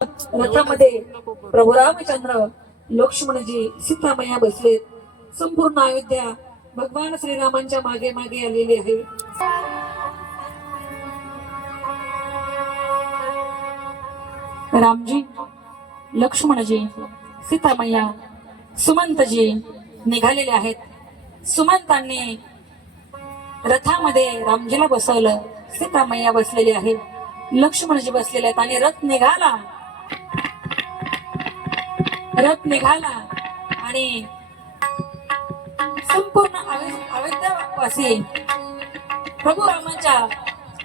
रथामध्ये प्रभू रामचंद्र लक्ष्मणजी सीतामैया बसलेत. संपूर्ण अयोध्या भगवान श्रीरामांच्या मागे मागे आलेली आहे. रामजी, लक्ष्मणजी, सीतामैया, सुमंतजी निघालेले आहेत. सुमंतांनी रथामध्ये रामजीला बसवलं. सीतामैया बसलेली आहे, लक्ष्मणजी बसलेले आहेत आणि रथ निघाला आणि संपूर्ण अयोध्यावासी प्रभू रामाच्या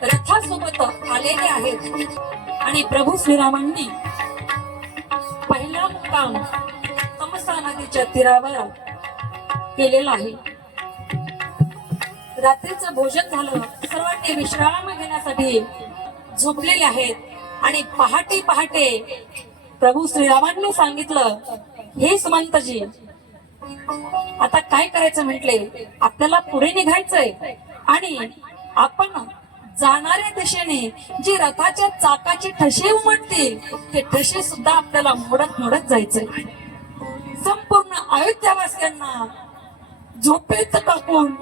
रथासोबत आलेले आहेत. आणि प्रभू श्रीरामांनी पहिला मुक्काम तमसा नदीच्या तीरावर केलेला आहे. रात्रीचं भोजन झालं, सर्वांनी विश्राम घेण्यासाठी झोपलेले आहेत. आणि पहाटे प्रभू श्रीरामांनी सांगितलं, हे सुमंतजी, आता काय करायचं म्हटले, आपल्याला पुढे निघायचंय आणि आपण जाणाऱ्या दिशेने जे रथाच्या चाकाचे ठसे उमटतील ते ठसे सुद्धा आपल्याला मोडत जायचंय. संपूर्ण अयोध्यावासियांना झोपेत टाकून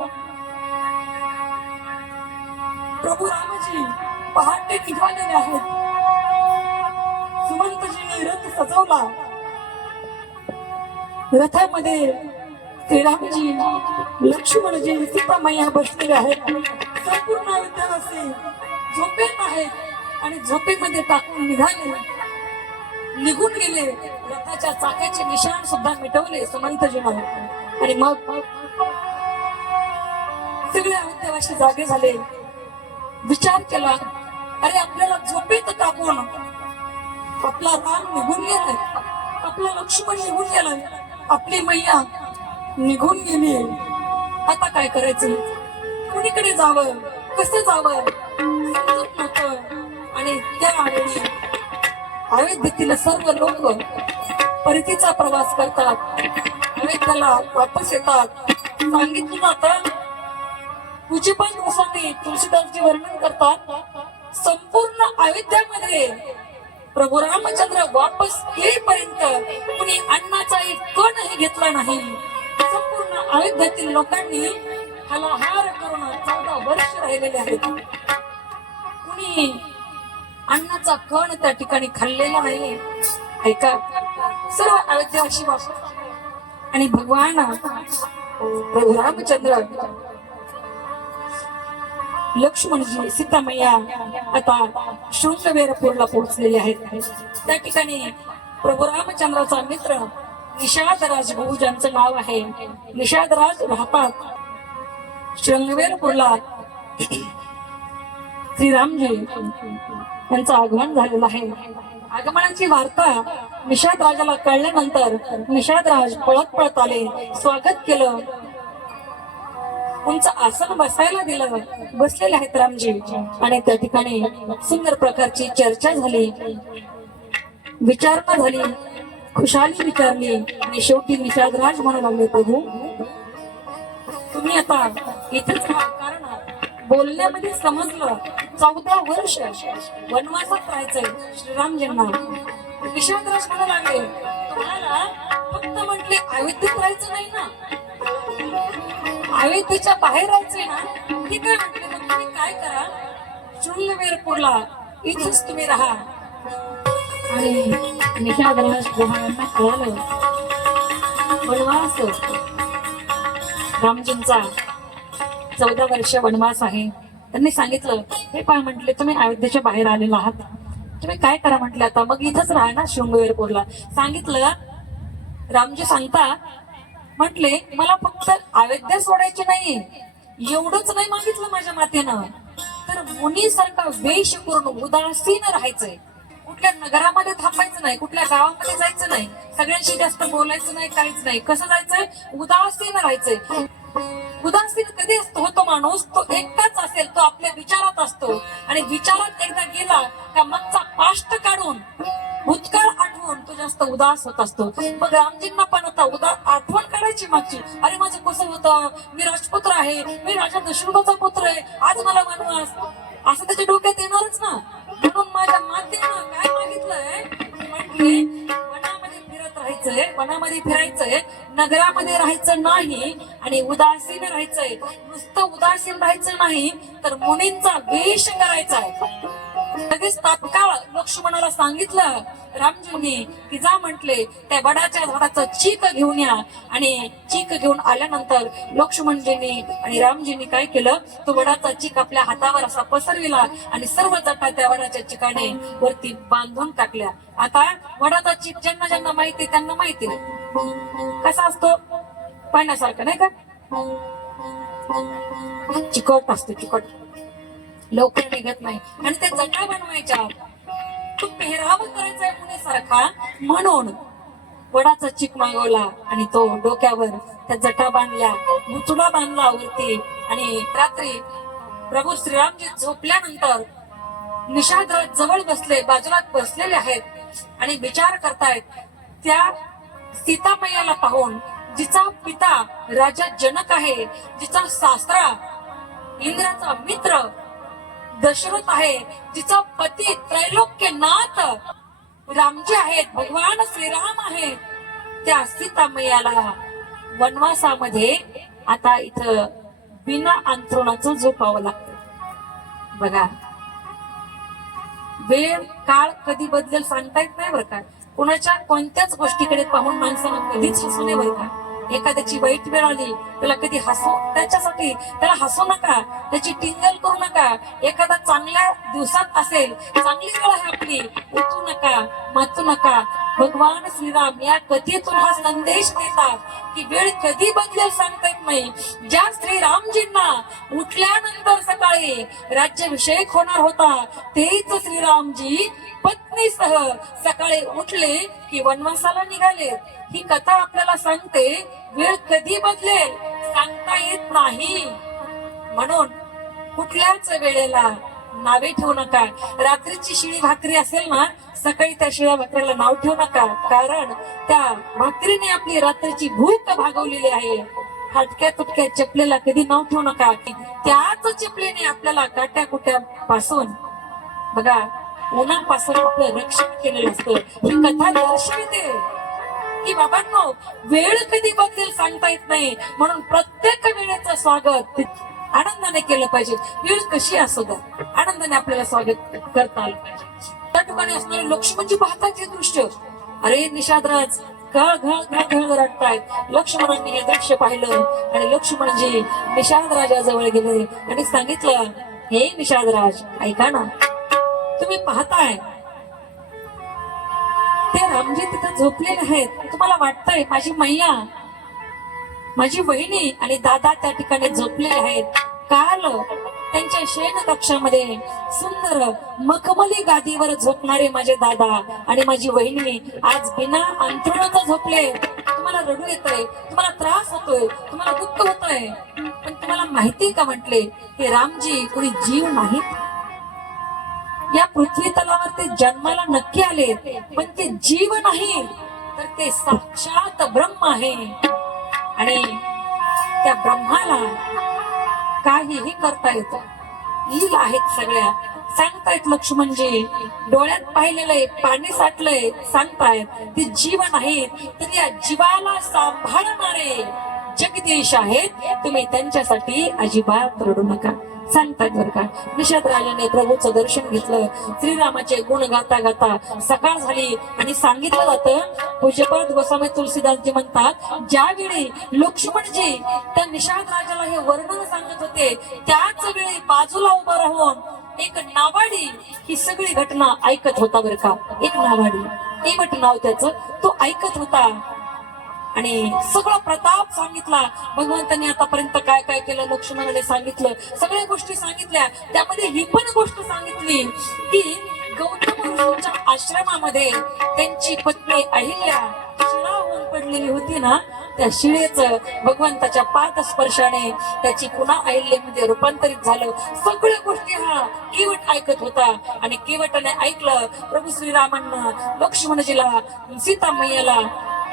प्रभू रामजी पहाटे निघालेले आहेत. सुमंतजीने रथ सजवला. रथामध्ये श्रीरामजी, लक्ष्मणजी, सीतामैया बसलेले आहेत. संपूर्ण अयोध्यावासी झोपेत आहेत आणि झोपेमध्ये टाकून निघून गेले. रथाच्या चाकाचे निशाण सुद्धा मिटवले सुमंतजीने. आणि मग सगळे अयोध्यावासी जागे झाले. विचार केला, अरे आपल्याला झोपेत टाकून आपला राम निघून गेलाय, आपला लक्ष्मण निघून गेलाय, आपली मैया निघून गेली. आता काय करायचं, कुणीकडे जावं, कसं जावं समजत नव्हतं. आणि त्यावेळी अयोध्येतील सर्व लोक परतीचा प्रवास करतात, अयोध्येला वापस येतात. सांगितलं जातं, पूज्यपाद गोसावी तुलसीदासजी वर्णन करतात, संपूर्ण अयोध्यामध्ये प्रभू रामचंद्र वापस येईपर्यंत कुणी अन्नाचा एक कणही घेतला नाही. संपूर्ण अयोध्येतील लोकांनी फलाहार करून 14 वर्ष राहिलेले आहेत. कुणी अन्नाचा कण त्या ठिकाणी खाल्लेला नाही. ऐका, सर्व अयोध्यावासी वापस आणि भगवान प्रभू रामचंद्र, लक्ष्मणजी, सीतामैया आता शृंगवेरपूरला पोहोचलेले आहेत. त्या ठिकाणी प्रभू रामचंद्राचा मित्र निषादराज भाऊ, ज्यांचं नाव आहे निषादराज, राहतात शृंगवेरपूरला. श्रीरामजी यांचं आगमन झालेलं आहे. आगमनाची वार्ता निषादराजाला कळल्यानंतर निषादराज पळत आले, स्वागत केलं, उंच आसन बसायला दिलं. बसलेले आहेत रामजी आणि त्या ठिकाणी सुंदर प्रकारची चर्चा झाली, विचारणा झाली, खुशाली विचारली. आणि शेवटी निषादराज म्हणू लागले, प्रभू तुम्ही आता इथेच राहा, कारण बोलण्यामध्ये समजलं 14 वर्ष वनवासात राहायचंय श्रीरामजींना. निषादराज म्हणू लागले, तुम्हाला फक्त म्हटले अयोध्येत राहायचं नाही ना, अयोध्येच्या बाहेर राहायचंय ना, ठीक आहे म्हटले, मग तुम्ही काय करा, शृंगवेरपूरला इथेच तुम्ही राहा. आणि निषादराज यांना कळालं वनवास रामजींचा 14 वर्ष वनवास आहे. त्यांनी सांगितलं, हे पाय म्हटले, तुम्ही अयोध्येच्या बाहेर आलेला आहात, तुम्ही काय करा म्हटले, आता मग इथंच राहा ना शृंगवेरपूरला. सांगितलं. रामजी सांगता, म्हटले मला फक्त अयोध्या सोडायची नाही, एवढंच नाही मागितलं माझ्या मातेनं, तर मुनीसारखा वेश करून उदासीन राहायचंय. कुठल्या नगरामध्ये थांबायचं नाही, कुठल्या गावामध्ये जायचं नाही, सगळ्यांशी जास्त बोलायचं नाही, काहीच नाही. कसं जायचंय, उदासीन राहायचंय. उदासीन कधी होतो माणूस, तो एकटाच असेल, तो आपल्या विचारात असतो. आणि विचारात एकदा गेला का मागचा पाष्ट काढून भूतकाळ आठवून तो जास्त उदास होत असतो. मग रामजींना पण आता आठवण काढायची मागची, अरे माझं कसं होतं, मी राजपुत्र आहे, मी राजा दशरथाचा पुत्र आहे, आज मला वनवास, असं त्याच्या डोक्यात येणारच ना. म्हणून माझ्या मातेनं काय मागितलंय, वनामध्ये फिरायचंय, नगरामध्ये राहायचं नाही आणि उदासीन राहायचंय. नुसतं उदासीन राहायचं नाही तर मुनींचा वेश करायचा आहे. लगेच तात्काळ लक्ष्मणाला सांगितलं रामजींनी की जा म्हटले त्या वडाच्या झाडाचं चीक घेऊन या. आणि चीक घेऊन आल्यानंतर लक्ष्मणजींनी आणि रामजींनी काय केलं, तो वडाचा चीक आपल्या हातावर असा पसरविला आणि सर्व जटा त्या वडाच्या चिकाने वरती बांधून टाकल्या. आता वडाचा चीक ज्यांना ज्यांना माहिती त्यांना माहिती कसा असतो, पाण्यासारखं नाही का, चिकट असतो, चिकट लवकर निघत नाही. आणि त्या जटा बनवायच्या, तो पेहराव करायचा आहे मुनीसारखा, म्हणून वडाचा चिक मागवला आणि तो डोक्यावर त्या जटा बांधल्या, मुचुडा बांधला वरती. आणि रात्री प्रभू श्रीरामजी झोपल्यानंतर निषादराज जवळ बसले, बाजूला बसलेले आहेत आणि विचार करतायत. त्या सीतामैयाला पाहून, जिचा पिता राजा जनक आहे, जिचा सासरा इंद्राचा मित्र दशरथ आहे, जिचा पती त्रैलोक्यनाथ रामजी आहेत, भगवान श्रीराम आहेत, त्या सीतामैयाला वनवासामध्ये आता इथं बिना अंथरुणाचं झोपावं लागतं. बघा, वेळ काळ कधी बदलेल सांगता येत नाही बरं का. कुणाच्या कोणत्याच गोष्टीकडे पाहून माणसानं कधीच हसू नये बरं का. एखाद्याची वाईट वेळ आली त्याला कधी हसू, त्याच्यासाठी त्याला हसू नका, त्याची टिंगल करू नका. एखादा चांगल्या दिवसात असेल, चांगली वेळ आहे आपली, उठू नका, मातू नका. भगवान श्रीराम या कथेतून हा संदेश देतात की वेळ कधी बदलेल सांगता येत नाही. ज्या श्रीरामजींना उठल्यानंतर सकाळी राज्याभिषेक होणार होता, तेच श्रीरामजी पत्नीसह सकाळी उठले की वनवासाला निघाले. ही कथा आपल्याला सांगते वेळ कधी बदलेल सांगता येत नाही. म्हणून कुठल्याच वेळेला नावे ठेवू नका. रात्रीची शिळी भाकरी असेल ना, सकाळी त्या शिळ्या भाकरीला नाव ठेवू नका, कारण त्या भाकरीने आपली रात्रीची भूक भागवलेली आहे. हटक्या तुटक्या चपलेला कधी नाव ठेवू नका. त्याच चपलेने आपल्याला काट्या कुट्या पासून, बघा, उन्हापासून आपलं रक्षण केलेलं असतं. ही कथा दर्शविते की बाबांनो, वेळ कधी बदलेल सांगता येत नाही. म्हणून प्रत्येक वेळेचं स्वागत आनंदाने केलं पाहिजे. वेळ कशी असो द्या, आनंदाने आपल्याला स्वागत करता आलं पाहिजे. त्या ठिकाणी असणारे लक्ष्मणजी पाहतात हे दृश्य. अरे निषादराज घळ घळ घळ घळ रडतायत. लक्ष्मणांनी हे दृश्य पाहिलं आणि लक्ष्मणजी निषादराजाजवळ गेले आणि सांगितलं, हे निषादराज ऐका ना, तुम्ही पाहताय ते रामजी तिथे झोपलेले आहेत. तुम्हाला वाटतंय माझी मैया, माझी वहिनी आणि दादा त्या ठिकाणी झोपलेले आहेत. काल त्यांच्या शयन कक्षामध्ये सुंदर मखमली गादीवर झोपणारे माझे दादा आणि माझी वहिनी आज बिना अंथरुणाचा झोपले. तुम्हाला रडू येतंय, तुम्हाला त्रास होतोय, तुम्हाला दुःख होतंय, पण तुम्हाला माहिती का म्हटले, हे रामजी कोणी जीव नाहीत. या पृथ्वी तलावर ते जन्माला नक्की आले, पण ते जीव नाही, तर ते साक्षात ब्रह्म आहे. आणि त्या ब्रह्माला काहीही करता येतं. लीला आहेत सगळ्या. सांगतायत लक्ष्मणजी, डोळ्यात पाहिलेलं पाणी साठलंय, सांगतायत ते जीव नाहीत, तर या जीवाला सांभाळणारे जगदीश आहेत. तुम्ही त्यांच्यासाठी अजिबात रडू नका सांगतायत बरं का. निषादराजाने प्रभूचं दर्शन घेतलं. श्रीरामाचे गुण गाता गाता सकाळ झाली आणि सांगितलं जातं, पूज्यपाद गोस्वामी तुलसीदासजी म्हणतात, ज्यावेळी लक्ष्मणजी त्या निषादराजाला हे वर्णन सांगत होते, त्याच वेळी बाजूला उभं राहून एक नावाडी ही सगळी घटना ऐकत होता बरं का. एक नावाडी, केवट नाव त्याचं, तो ऐकत होता आणि सगळा प्रताप सांगितला. भगवंतांनी आतापर्यंत काय काय केलं लक्ष्मणाने सांगितलं, सगळ्या गोष्टी सांगितल्या. त्यामध्ये ही पण गोष्ट सांगितली की गौतम ऋषींच्या आश्रमामध्ये त्यांची पत्नी अहिल्या शिळा होऊन पडलेली होती ना, त्या शिळेचं भगवंताच्या पादस्पर्शाने त्याची पुन्हा अहिल्यामध्ये रूपांतरित झालं. सगळ्या गोष्टी हा केवट ऐकत होता आणि केवटाने ऐकलं. प्रभू श्रीरामांना, लक्ष्मणजीला, सीतामैयाला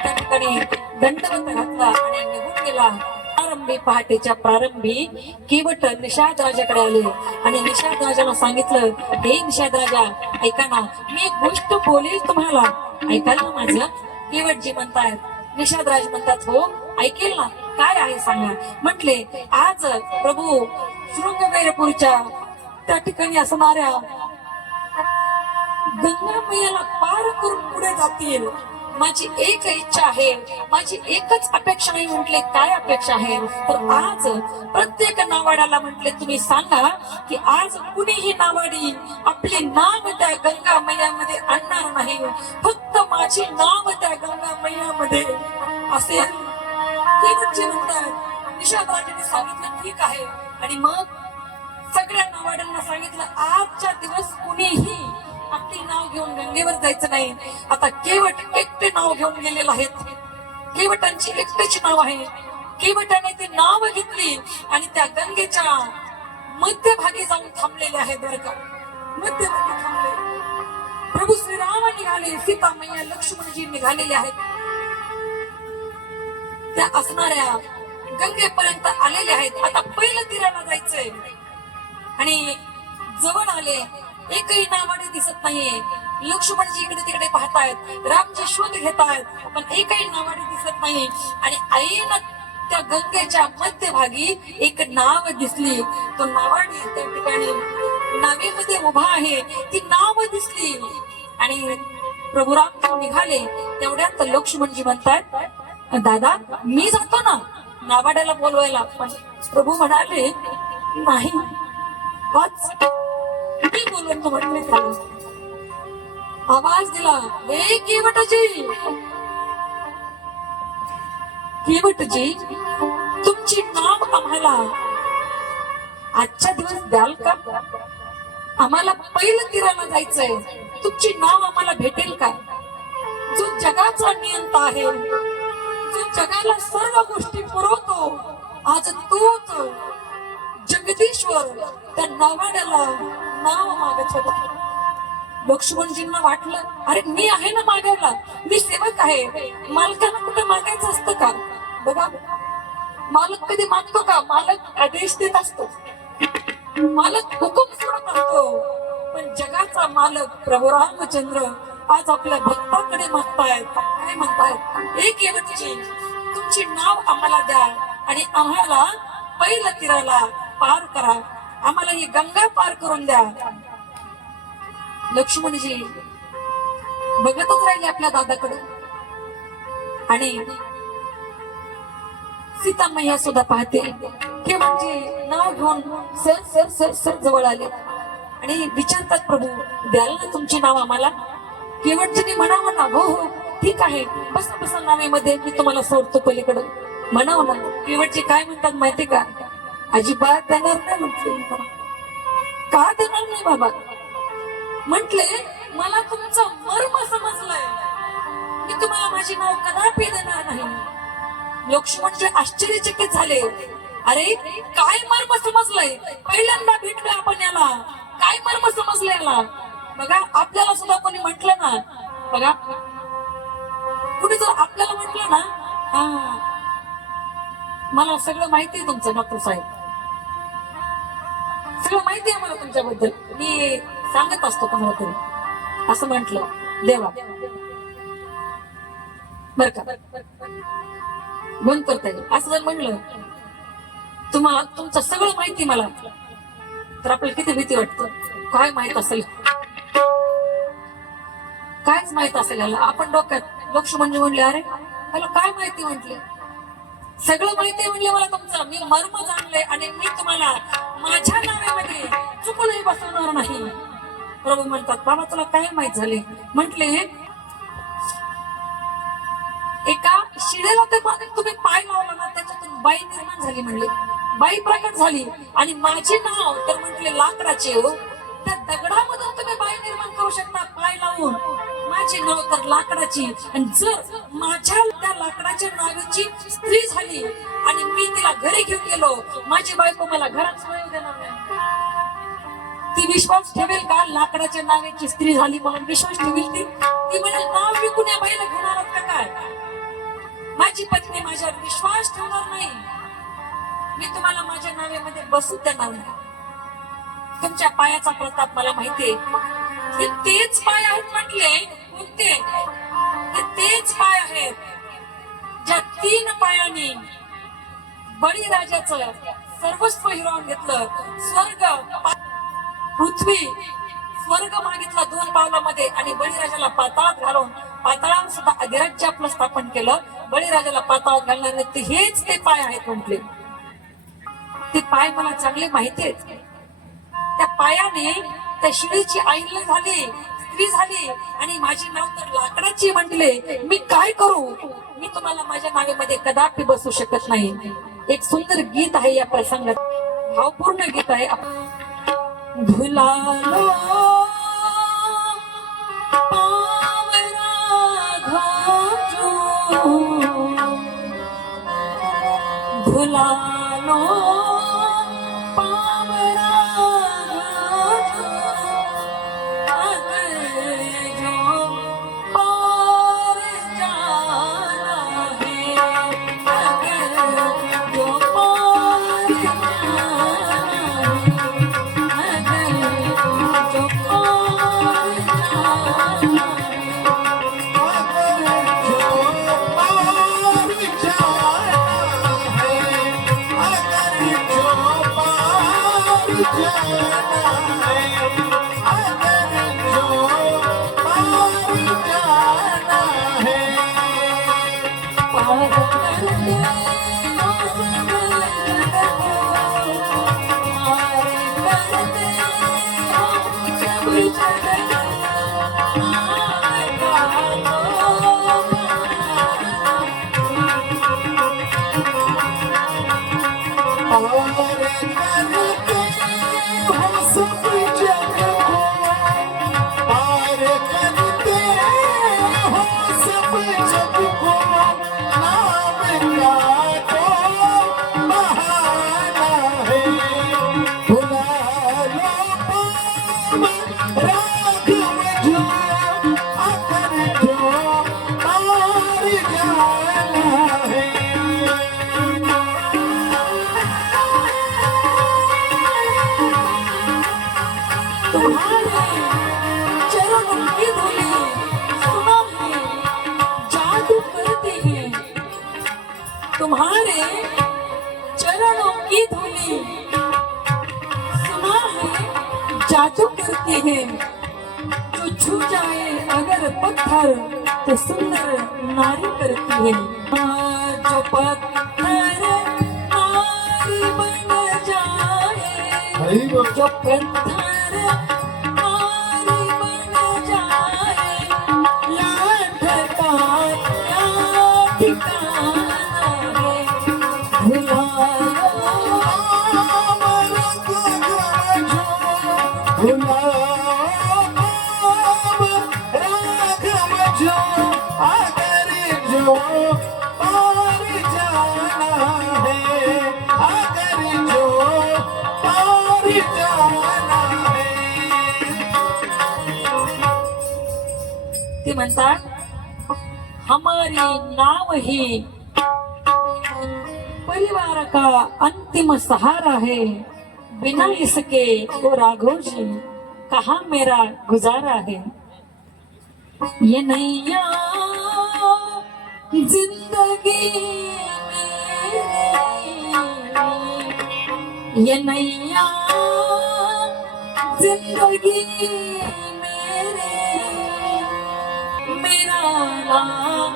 त्या ठिकाणी दंडवत घातला आणि निघून गेला. प्रारंभी, पहाटेच्या प्रारंभी केवट निषाद राजाकडे आले आणि निषाद राजाला सांगितलं, हे निषाद राजा ऐका ना, मी एक गोष्ट बोलेल तुम्हाला, ऐकाल ना माझं. केवटजी म्हणतायत, निषादराज म्हणतात हो ऐकेल ना, काय आहे सांगा. म्हटले आज प्रभू शृंगवेरपूरच्या त्या ठिकाणी असणाऱ्या गंगा मैयाला पार करून पुढे जातील. माझी एक इच्छा आहे, माझी एकच अपेक्षा आहे. म्हटले काय अपेक्षा आहे. तर आज प्रत्येक नावाड्याला म्हटले तुम्ही सांगा की आज कुणीही नावाडी आपले नाव त्या गंगा मैयामध्ये आणणार नाही, फक्त माझे नाव त्या गंगा मैयामध्ये असेल. ते म्हणजे म्हणतात निषादराजांनी सांगितलं ठीक आहे. आणि मग सगळ्या नावाड्यांना सांगितलं आजच्या दिवस कुणीही आपली नाव घेऊन गंगेवर जायचं नाही. आता केवट एकटे नाव घेऊन गेलेले आहेत. केवटांची एकटेची नाव आहे. केवटाने ती नाव घेतली आणि त्या गंगेच्या मध्यभागी जाऊन थांबलेले आहेत. बरं का, मध्यभागी थांबले. प्रभू श्रीराम निघाले, सीता मैया लक्ष्मणजी निघालेले आहेत. त्या असणाऱ्या गंगेपर्यंत आलेले आहेत. आता पहिलं तीराला जायचंय आणि जवळ आले. एकही नावाडी दिसत नाहीये. लक्ष्मणजी इकडे तिकडे पाहतायत, रामजी शोध घेतायत, पण एकही नावाडी दिसत नाही. आणि आईनं त्या गंगेच्या मध्यभागी एक नाव दिसली. तो नावाडी त्या ठिकाणी नावेमध्ये उभा आहे. ती नाव दिसली आणि प्रभू राम निघाले. तेवढ्यात लक्ष्मणजी म्हणतात दादा मी जातो ना नावाड्याला बोलवायला. पण प्रभू म्हणाले नाही, आज मी बोलवतो म्हटले. त्याला आवाज दिला, हे केवटजी, केवटजी तुमची नाव आम्हाला आजच्या दिवस द्याल का? आम्हाला पहिलं तीराला जायचंय, तुमची नाव आम्हाला भेटेल का? जो जगाचा नियंता आहे, जो जगाला सर्व गोष्टी पुरवतो, आज तोच जगदीश्वर त्या नावाड्याला नाव मागत होता. लक्ष्मणजींना वाटलं अरे मी आहे ना मागायला, मी सेवक आहे, मालकाला कुठे मागायचं असतं का? बघा मालक कधी मागतो का? मालक आदेश देत असतो, मालक हुकूम सोडत असतो. पण जगाचा मालक प्रभू रामचंद्र आज आपल्या भक्ताकडे मागतायत. काय म्हणतायत, एक केवटजी तुमची नाव आम्हाला द्या आणि आम्हाला पहिलं तीराला पार करा, आम्हाला ही गंगा पार करून द्या. लक्ष्मणजी बघतच राहिले आपल्या दादाकडे आणि सीता मैया सुद्धा पाहते. की म्हणजे नाव घेऊन सर सर सर सर जवळ आले आणि विचारतात प्रभू द्याल ना तुमची नाव आम्हाला? केवटजीने म्हणावं ना, हो हो ठीक आहे, बसा बसा नावेमध्ये, मी तुम्हाला सोडतो पलीकडे. म्हणावं ना. केवटजी काय म्हणतात माहिती का? अजिबात देणार नाही म्हटले. का देणार नाही बाबा? म्हटले मला तुमचं मर्म समजलंय, मी तुम्हाला माझी नाव कदापि देणार नाही. लक्ष्मणजी आश्चर्यचकित झाले. अरे काय मर्म समजलंय? पहिल्यांदा भेटलोय आपण याला, काय मर्म समजलंय याला? बघा आपल्याला सुद्धा कोणी म्हटलं ना, बघा कुणी जर आपल्याला म्हटलं ना, हा मला सगळं माहिती आहे तुमचं डॉक्टर साहेब, सगळं माहिती आहे मला तुमच्याबद्दल, मी सांगत असतो कोणाला तरी, असं म्हटलं देवा बर का बंद करता येईल. असं जर म्हणलं तुम्हाला तुमचं सगळं माहिती मला, तर आपल्याला किती भीती वाटतं. काय माहित असेल, कायच माहित असेल याला. आपण डोक्यात लक्ष्मणजी म्हणले अरे मला काय माहिती, म्हटले सगळं माहिती म्हणले मला तुमचं, मी मर्म जाणले आणि मी तुम्हाला माझ्या नावामध्ये चुकूनही बसवणार नाही. प्रभू म्हणतात बाबा तुला काय माहित झाले? म्हटले एका शिळेला ते तुम्ही पाय लावला ना, त्याच्यातून बाई निर्माण झाली. म्हणले बाई प्रकट झाली आणि माझे नाव तर म्हटले लाकडाचे हो, त्या दगडामधून तुम्ही बाई निर्माण करू शकता पाय लावून, माझे नाव तर लाकडाची. आणि जर माझ्या त्या लाकडाच्या नावाची स्त्री झाली आणि मी तिला घरी घेऊन गेलो, माझी बायको मला घरात सोडून देणार नाही. ती विश्वास ठेवेल का? लाकडाच्या नावाची स्त्री झाली म्हणून विश्वास ठेवेल ती? ती म्हणेल नाव विकून या बाईला घेऊन आलात का काय? माझी पत्नी माझ्यावर विश्वास ठेवणार नाही, मी तुम्हाला माझ्या नावेमध्ये बसू देणार नाही. तुमच्या पायाचा प्रताप मला माहितीये. हे तेच पाय आहेत म्हटले. कोणते? हे तेच पाय आहेत. 3 पायांनी बळीराजाचं सर्वस्व हिरावून घेतलं. स्वर्ग पृथ्वी स्वर्ग मागितला 2 पावलामध्ये आणि बळीराजाला पाताळात घालून पाताळावर सुद्धा अधिराज्य आपलं स्थापन केलं. बळीराजाला पाताळात घालणार नाही ते हेच ते पाय आहेत म्हटले. ते पाय मला चांगले माहिती आहेत. त्या पायाने त्या शिळीची आईला झाली, स्त्री झाली आणि माझी नाव तर लाकडाची म्हटले. मी काय करू? मी तुम्हाला माझ्या नावेमध्ये कदापि बसू शकत नाही. एक सुंदर गीत आहे या प्रसंगात, भावपूर्ण गीत आहे. भुलालो पावरा घोजो, भुलालो पावरा घोजो, अगर जो पार जाना है, अगर जो पार जाना है, जो पार जाना तुम्हारे चरणों की धूली सुना है जादू करती है, जो छू जाए अगर पत्थर तो सुंदर नारी करती है। जो पत्थर नारी बन जाए, जो पत्थर नारी बन जाए, लाठ का क्या ठिकाना ते म्हणतात हमारी नाव ही परिवार का अंतिम सहारा है, बिना इसके तो राघव जी कहाँ मेरा गुजारा है। ये नैया जिंदगी मेरी, ये नैया जिंदगी मेरे, मेरा नाम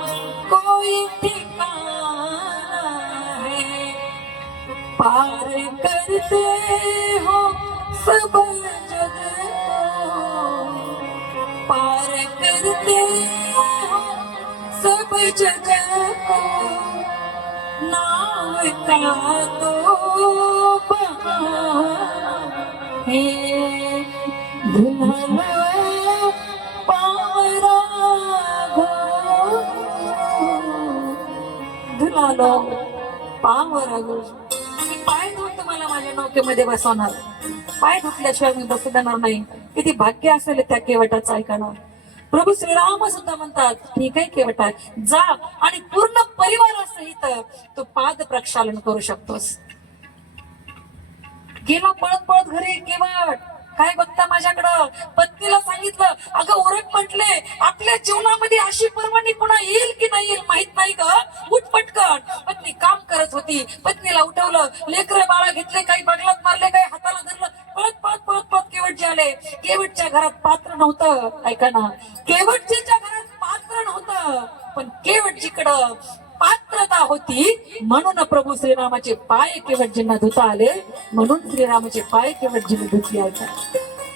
कोई ठिकाना है, पार करते हो सब जग को, पार करते हो सब जग को, नाव का तो बहाना है, धुलो पावरा घोजो, धुलालो पावरा घोजो। पाय धुवून तुम्हाला माझ्या नौकेमध्ये बसवणार, पाय धुतल्याशिवाय मी बसू देणार नाही। किती भाग्य असेल त्या केवटाचं ऐकणार। प्रभू श्रीराम सुद्धा म्हणतात ठीक आहे केवटा, जा आणि पूर्ण परिवारासहित तू पाद प्रक्षालन करू शकतोस। गेला पळत पळत घरी केवट, काय बघता माझ्याकडं? पत्नीला सांगितलं अगं ओरड म्हटले आपल्या जीवनामध्ये अशी पर्वणी पुन्हा येईल की नाही येईल माहित नाही ग, उठ पटकन पत्नी काम करत होती, पत्नीला उठवलं, लेकरं बाळा घेतले, काही बगलात मारले, काही हाताला धरलं, पळत पळत पळत पळत केवटजी आले. केवटच्या घरात पात्र नव्हतं. ऐका ना, केवटजीच्या घरात पात्र नव्हतं, पण केवटजीकडं पात्रता होती. म्हणून प्रभू श्रीरामाचे पाय केवटजींना धुता आले, म्हणून श्रीरामाचे पाय केवटजींनी धुतले आहेत.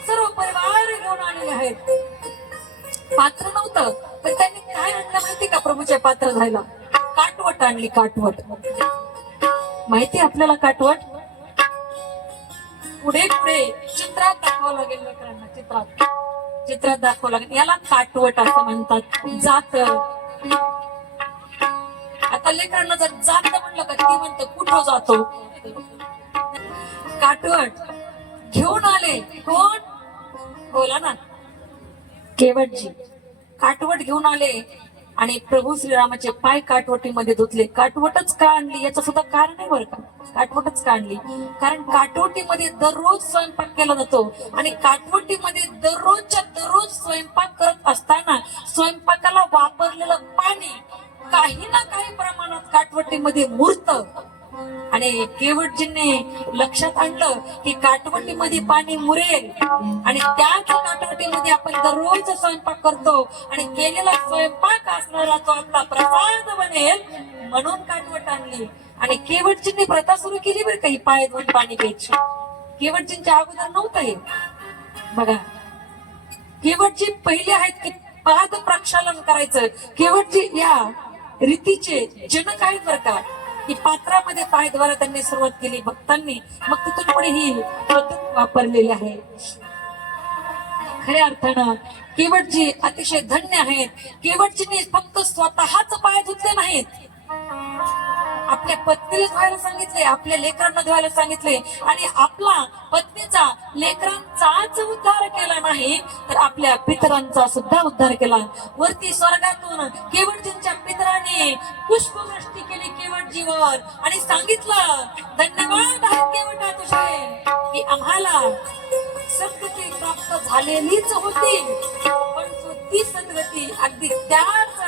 सर्व परिवार घेऊन आलेले आहेत. पात्र नव्हतं, पण त्यांनी काय आणलं माहिती का? प्रभूच्या पात्र झायला काटवट आणली. काटवट माहिती आपल्याला? काटवट पुढे पुढे चित्रात दाखवावं लागेल लेकरांना. चित्रात दाखवावं लागेल. याला काटवट असं म्हणतात. जात. आता लेकरांना जर जात म्हणलं का ती म्हणतं कुठं जातो? काटवट घेऊन आले. कोण? बोला ना. केवटजी काटवट घेऊन आले आणि प्रभू श्रीरामाचे पाय काटवटीमध्ये धुतले. काटवटच का आणली याचं सुद्धा कारण आहे बरं का. काटवटच का आणली? कारण काटवटीमध्ये दररोज स्वयंपाक केला जातो आणि काटवटीमध्ये दररोजच्या दररोज स्वयंपाक करत असताना स्वयंपाकाला वापरलेलं पाणी काही ना काही प्रमाणात काटवटीमध्ये मुरतं. आणि केवटजींनी लक्षात आणलं की काटवटीमध्ये पाणी मुरेल आणि त्याच काटवटीमध्ये आपण दररोज स्वयंपाक करतो आणि केलेला स्वयंपाक असणारा तो आपला प्रसाद बनेल, म्हणून काटवट आणली. आणि केवटजींनी प्रथा सुरू केली बरं काही पाय धुवून पाणी प्यायची. केवटजींच्या अगोदर नव्हतं हे. बघा, केवटजी पहिले आहेत की पाद प्रक्षालन करायचं. केवटजी या रीतीचे जनक आहेत बरं का. की पात्रामध्ये पाय धुवायला त्यांनी सुरुवात केली भक्तांनी, मग तिथून पुढे ही पद्धत वापरलेली आहे. खऱ्या अर्थानं केवटजी अतिशय धन्य आहेत. केवटजींनी फक्त स्वतःच पाय धुतले नाहीत, आपल्या पत्नीला धुवायला सांगितले, आपल्या लेकरांना धुवायला सांगितले आणि आपला पत्नीचा लेकरांचाच उद्धार केला नाही तर आपल्या पितरांचा सुद्धा उद्धार केला. वरती स्वर्गातून केवटजींच्या पितरांनी पुष्पवृष्टी केली केवटजीवर आणि सांगितलं, धन्यवाद आहेत केवटा तुझे की आम्हाला सद्गती प्राप्त झालेलीच होती, पण ती सद्गती अगदी त्याच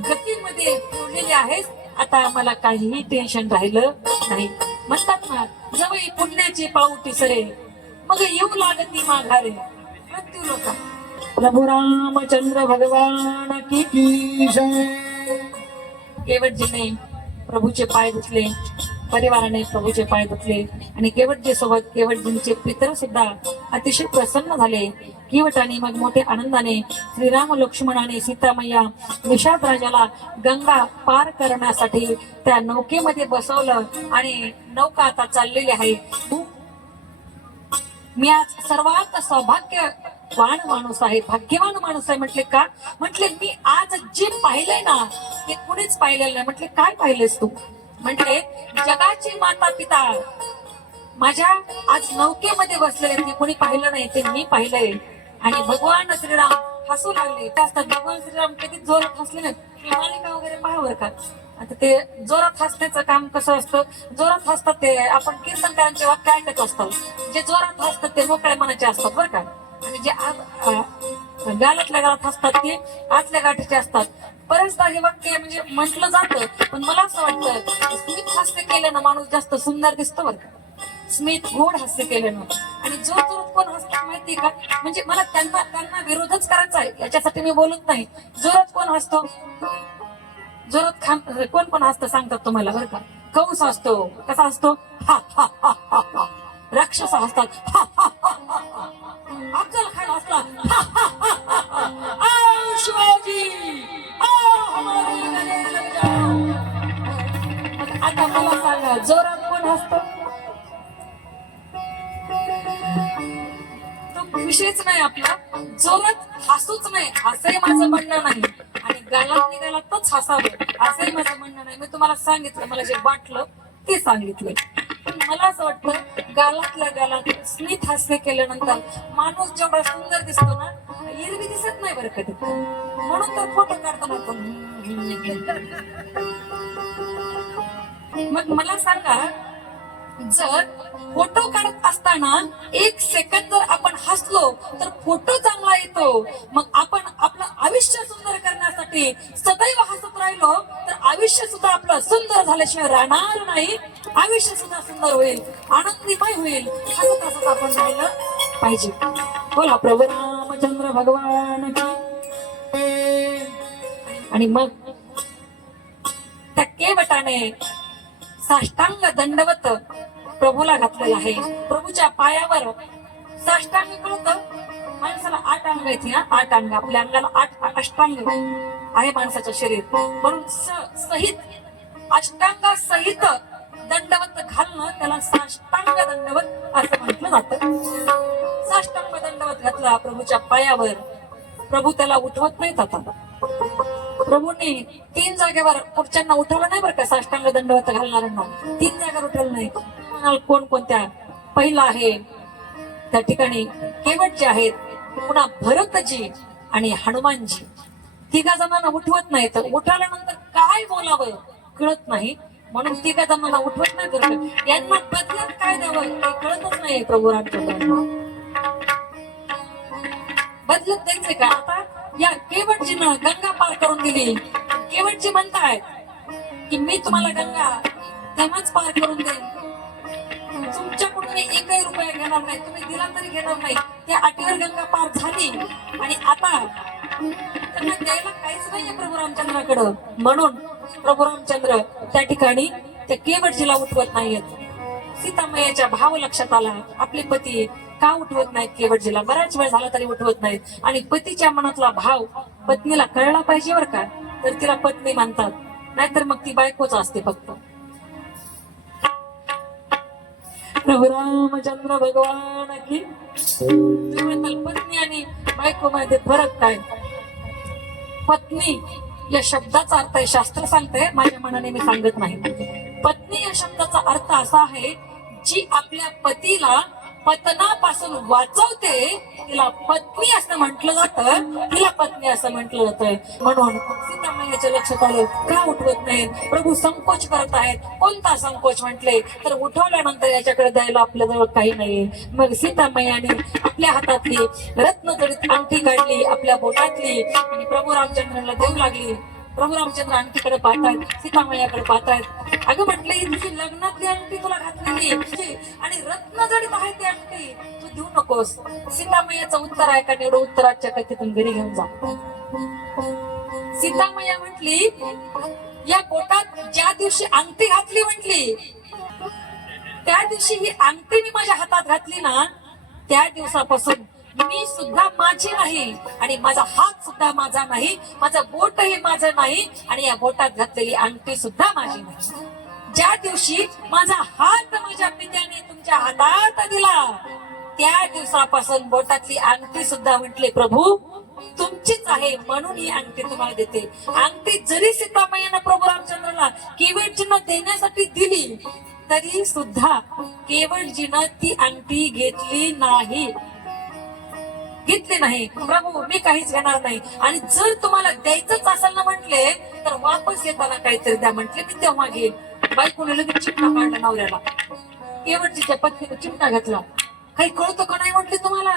गतीमध्ये ठेवलेली आहेस. आता आम्हाला काहीही टेन्शन राहिलं नाही. म्हणतात ना, जवळ पुण्याची पाऊटी सरे मग येऊ लागती माघारे. मृत्यू लोका. प्रभू रामचंद्र भगवान की जय. केवटजीने प्रभूचे पाय धुतले, परिवाराने प्रभूचे पाय धुतले आणि केवटजी सोबत केवटजींचे पितर सुद्धा अतिशय प्रसन्न झाले. केवटाने मग मोठ्या आनंदाने श्रीराम लक्ष्मण आणि सीतामय्या निषाद राजाला गंगा पार करण्यासाठी त्या नौकेमध्ये बसवलं आणि नौका आता चाललेली आहे. मी आज सर्वात सौभाग्यवान माणूस आहे, भाग्यवान माणूस आहे. म्हटले का? म्हटले मी आज जे पाहिलंय ना ते कुणीच पाहिलेलं नाही. म्हटले काय पाहिलेस तू? म्हटले जगाची माता पिता माझ्या आज नौकेमध्ये बसलेले ते कोणी पाहिलं नाही, ते मी पाहिलंय. आणि भगवान श्रीराम हसू लागले. ते असतात भगवान श्रीराम कधी जोरात हसले नाहीत. मालिका वगैरे पाहावर का. आता ते जोरात हसण्याचं काम कसं असतं? जोरात हसतात ते आपण कीर्तनकारांचे वाक्य ऐकत असतो. जे जोरात हसतात ते मोकळ्या मनाचे असतात बरं का. आणि जे गालातल्या गालात हसतात ते आतल्या गाठीचे असतात. बरेचदा हे वाक्य म्हणजे म्हटलं जातं, पण मला असं वाटतं स्मित हास्य केल्यानं माणूस जास्त सुंदर दिसतो बरं का. स्मित गोड हास्य केल्यानं. आणि जोर जोरात कोण हसतात माहिती का? म्हणजे मला त्यांना विरोधच करायचा आहे, याच्यासाठी मी बोलत नाही. जोरात कोण हसतो? जोरात कोण कोण हसतं सांगतात तुम्हाला बरं का. कंस असतो. कसा असतो? हा हा हा हा हा. राक्षस असतात. हा हा हा हा. अफजल खान असला. हा हा हा हा हा. शिवाजी आता मला सांगा, जोरात कोण हसतो? तो विषयच नाही आपला. जोरात हसूच नाही असंही माझं म्हणणं नाही आणि गालात निघालातच हसावं असंही माझं म्हणणं नाही. मी तुम्हाला सांगितलं, मला जे वाटलं ते सांगितलं. पण मला असं वाटतं गालातल्या गालात स्मित हास्य केल्यानंतर माणूस जेवढा सुंदर दिसतो ना, एरवी दिसत नाही बरं कधी. म्हणून तर फोटो काढताना आपण. मग मला सांगा, जर फोटो काढत असताना एक सेकंद जर आपण हसलो तर फोटो चांगला येतो. मग आपण आपलं आयुष्य सुंदर करण्यासाठी सदैव हसत राहिलो तर आयुष्य सुद्धा आपलं सुंदर झाल्याशिवाय राहणार नाही. आयुष्य सुद्धा सुंदर होईल, आनंदीमय होईल. हसत हसत आपण राहिलं पाहिजे. बोला प्रभू रामचंद्र भगवान की. आणि मग त्या केवटाने साष्टांग दंडवत प्रभूला घातलेला आहे. प्रभूच्या पायावर साष्टांग कळतं. माणसाला 8 अंग आहेत ना, 8 अंग. आपल्या अंगाला 8 अष्टांग आहे माणसाचं शरीर. म्हणून सहित अष्टांगा सहित दंडवत घालणं त्याला साष्टांग दंडवत असं म्हटलं जातं. साष्टांग दंडवत घातला प्रभूच्या पायावर. प्रभू त्याला उठवत नाहीत. आता प्रभूंनी 3 जागेवर पुढच्यांना उठवलं नाही बरं का. साष्टांग दंडवत घालणाऱ्यांना 3 जागेवर उठवलं नाही. कोणकोणत्या? पहिला आहे त्या ठिकाणी केवटजी आहेत, पुन्हा भरतजी आणि हनुमानजी. 3 जणांना उठवत नाही. तर उठवल्यानंतर काय बोलावं कळत नाही, म्हणून 3 जणांना उठवत नाही. तर यांना बदल्यात काय द्यावं हे कळतच नाही प्रभू रामचंद्रांना. बदलत द्यायचंय का? आता या केवटजीनं गंगा पार करून दिली. केवटजी म्हणतायत की मी तुम्हाला गंगा तेव्हाच पार करून देईन, तुमच्याकडून मी 1 रुपया घेणार नाही, तुम्ही दिला तरी घेणार नाही. त्या अटीवर गंगा पार झाली आणि आता त्यांना द्यायला काहीच नाहीये प्रभू रामचंद्राकडं. म्हणून प्रभू रामचंद्र त्या ठिकाणी त्या केवटजीला उठवत नाहीयेत. सीतामय्याच्या भाव लक्षात आला. आपले पती का उठवत नाहीत केवटजीला? बराच वेळ झाला तरी उठवत नाहीत. आणि पतीच्या मनातला भाव पत्नीला कळला पाहिजे बरं का, तर तिला पत्नी म्हणतात. नाहीतर मग ती बायकोच असते फक्त. प्रभू रामचंद्र भगवान की. पत्नी आणि बायको मध्ये फरक काय? पत्नी या शब्दाचा अर्थ आहे, शास्त्र सांगतंय, माझ्या मनाने मी सांगत नाही. पत्नी या शब्दाचा अर्थ असा आहे, जी आपल्या पतीला पतनापासून वाचवते तिला पत्नी असं म्हटलं जातं. तिला पत्नी असं म्हटलं जातं. म्हणून सीतामय्याच्या लक्षात आलं का उठवत नाहीत. प्रभू संकोच करत आहेत. कोणता संकोच म्हटले तर उठवल्यानंतर याच्याकडे द्यायला आपल्याजवळ काही नाही. मग सीतामय्याने आपल्या हातातली रत्नजडित अंगठी काढली, आपल्या बोटातली, आणि प्रभू रामचंद्राला देऊ लागली. प्रभू रामचंद्र अंगठीकडे पाहतायत, सीतामय्याकडे पाहतायत. अगं म्हटलं ही तुझी लग्नातली अंगठी तुला घातलेली आणि रत्न जडित आहे ती अंगठी, तू देऊ नकोस. सीतामय्याचं उत्तर आहे का? एवढं उत्तराच्या कथेतून घरी घेऊन जा. सीतामय्या म्हटली या बोटात ज्या दिवशी अंगठी घातली म्हटली, त्या दिवशी ही अंगठी मी माझ्या हातात घातली ना, त्या दिवसापासून मी सुद्धा माझी नाही आणि माझा हात सुद्धा माझा नाही, माझं बोटही माझं नाही आणि या बोटात घातलेली अंगठी सुद्धा माझी नाही. ज्या दिवशी माझा हात माझ्या पित्याने तुमच्या हातात दिला, त्या दिवसापासून बोटातली अंगठी सुद्धा म्हटले प्रभू तुमचीच आहे, म्हणून ही अंगठी तुम्हाला देते. अंगठी जरी सीतामय्यानं प्रभू रामचंद्राला केवटजींना देण्यासाठी दिली, तरी सुद्धा केवटजीनं ती अंगठी घेतली नाही. प्रभू मी काहीच घेणार नाही, आणि जर तुम्हाला द्यायचंच असेल ना म्हटले तर वापस येताना काहीतरी द्या म्हटले, मी तेव्हा घेईन. बायकोने लगेच चिमटा काढला नवऱ्याला. केवटजीच्या पत्नीने चिमटा घेतला. काही कळतं का नाही म्हटले तुम्हाला?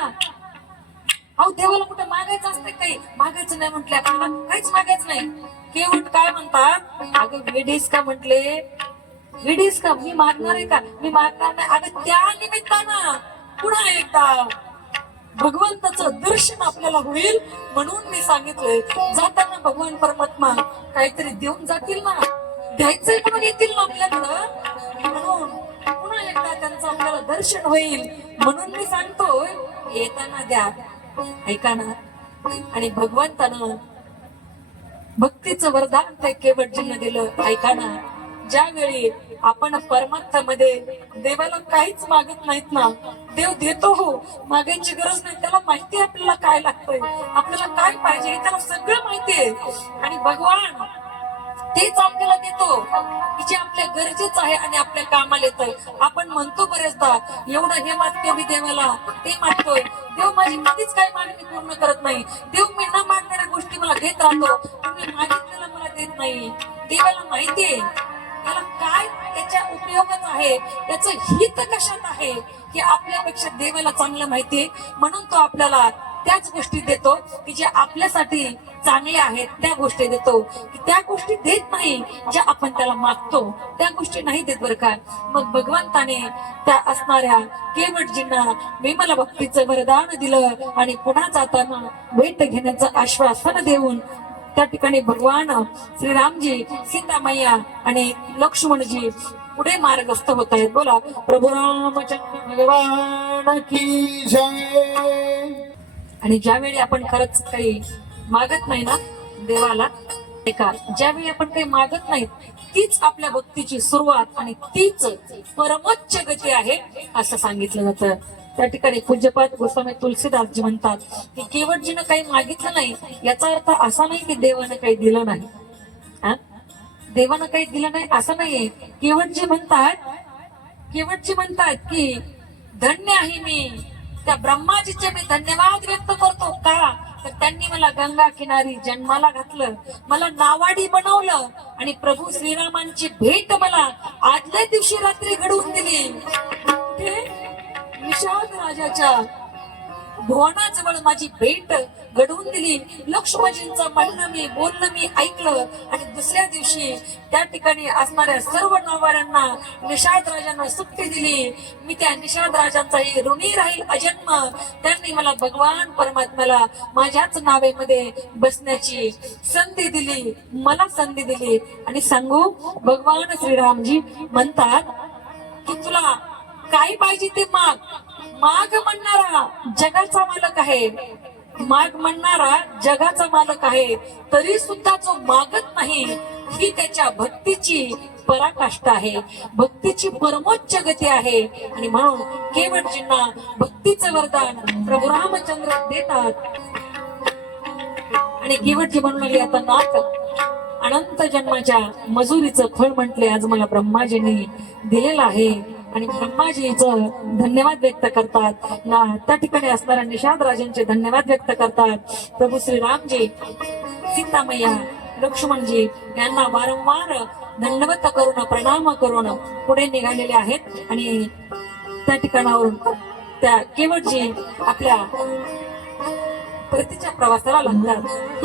अहो देवाला कुठे मागायचं असतं? काही मागायचं नाही म्हटले, आपल्याला काहीच मागायचं नाही. केवट काय म्हणतात? अगं वेडीस का म्हटले, वेडीस का? मी मागणार आहे का? मी मागणार नाही. अगं त्या निमित्तानं पुन्हा एकदा भगवंताचं दर्शन आपल्याला होईल म्हणून मी सांगितलंय. जाताना भगवान परमात्मा काहीतरी देऊन जातील ना, द्यायचंय म्हणून येतील ना आपल्याकडं, म्हणून पुन्हा एकदा त्यांचं आपल्याला दर्शन होईल म्हणून मी सांगतोय येताना द्या. ऐका ना. आणि भगवंतानं भक्तीचं वरदान त्या केवटजींना दिलं. ऐका ना, ज्यावेळी आपण परमार्थामध्ये देवाला काहीच मागत नाहीत ना, देव देतो. हो, मागायची गरज नाही. त्याला माहिती आहे आपल्याला काय लागतंय, आपल्याला काय पाहिजे हे त्याला सगळं माहितीये. आणि भगवान तेच आपल्याला देतो की जे आपल्या गरजेचं आहे आणि आपल्या कामाला येतं. आपण म्हणतो बरेचदा एवढं हे मागतोय मी देवाला, ते मागतोय. देव माझी कधीच काही मागणी पूर्ण करत नाही. देव मी न मागणाऱ्या गोष्टी मला देत राहतो, तुम्ही मागितलेलं मला देत नाही. देवाला माहितीये त्याला काय त्याच्या उपयोगात आहे, त्याचं हित कशात आहे हे आपल्यापेक्षा देवाला चांगलं माहितीये. म्हणून तो आपल्याला त्याच गोष्टी देतो की जे आपल्यासाठी चांगल्या आहेत त्या गोष्टी देतो, की त्या गोष्टी देत नाही ज्या आपण त्याला मागतो त्या गोष्टी नाही देत बरं का. मग भगवंताने त्या असणाऱ्या केवटजींना विमल भक्तीचं वरदान दिलं आणि पुन्हा जाताना भेट घेण्याचं आश्वासन देऊन त्या ठिकाणी भगवान श्रीरामजी, सीतामैया आणि लक्ष्मणजी पुढे मार्गस्थ होत आहेत. बोला प्रभू रामचंद्र भगवान की जय. आणि ज्यावेळी आपण खरंच काही मागत नाही ना देवाला, ऐका, ज्यावेळी आपण काही मागत नाही तीच आपल्या भक्तीची सुरुवात आणि तीच परमोच्च गती आहे असं सांगितलं जातं. त्या ठिकाणी पूज्यपाद गोस्वामी तुलसीदासजी म्हणतात की केवटजीनं काही मागितलं नाही याचा अर्थ असा नाही की देवानं काही दिलं नाही. देवानं काही दिलं नाही असं नाहीये. केवटजी म्हणतात की धन्य आहे मी, त्या ब्रह्माजीचे मी धन्यवाद व्यक्त करतो. का तर त्यांनी मला गंगा किनारी जन्माला घातलं, मला नावाडी बनवलं आणि प्रभू श्रीरामांची भेट मला आदल्या दिवशी रात्री घडवून दिली. निषाद राजाच्या भुवनाजवळ माझी भेट घडवून दिली. लक्ष्मणजींचं म्हणणं मी बोलणं मी ऐकलं आणि दुसऱ्या दिवशी त्या ठिकाणी असणाऱ्या सर्व नवऱ्यांना निषाद राजांना सुट्टी दिली. मी त्या निषाद राजांचाही ऋणी राहील अजन्म. त्यांनी मला भगवान परमात्म्याला माझ्याच नावेमध्ये बसण्याची संधी दिली, मला संधी दिली. आणि सांगू भगवान श्रीरामजी म्हणतात की तुला काय पाहिजे ते माग. माग म्हणणारा जगाचा मालक आहे, माग म्हणणारा जगाचा मालक आहे, तरी सुद्धा जो मागत नाही ही त्याच्या भक्तीची पराकाष्ठा आहे, भक्तीची परमोच्च गती आहे. आणि म्हणून केवटजींना भक्तीचं वरदान प्रभू रामचंद्र देतात. आणि केवटजी म्हणून लागले आता नाथ अनंत जन्माच्या मजुरीचं फळ म्हटले आज मला ब्रह्माजींनी दिलेलं आहे. आणि ब्रह्माजीचं धन्यवाद व्यक्त करतात ना, त्या ठिकाणी असणाऱ्या निषाद राजांचे धन्यवाद व्यक्त करतात. प्रभू श्रीरामजी, सीतामैया, लक्ष्मणजी यांना वारंवार दंडवत करून प्रणाम करून पुढे निघालेले आहेत. आणि त्या ठिकाणावरून त्या केवटजी आपल्या परतीच्या प्रवासाला लागतात.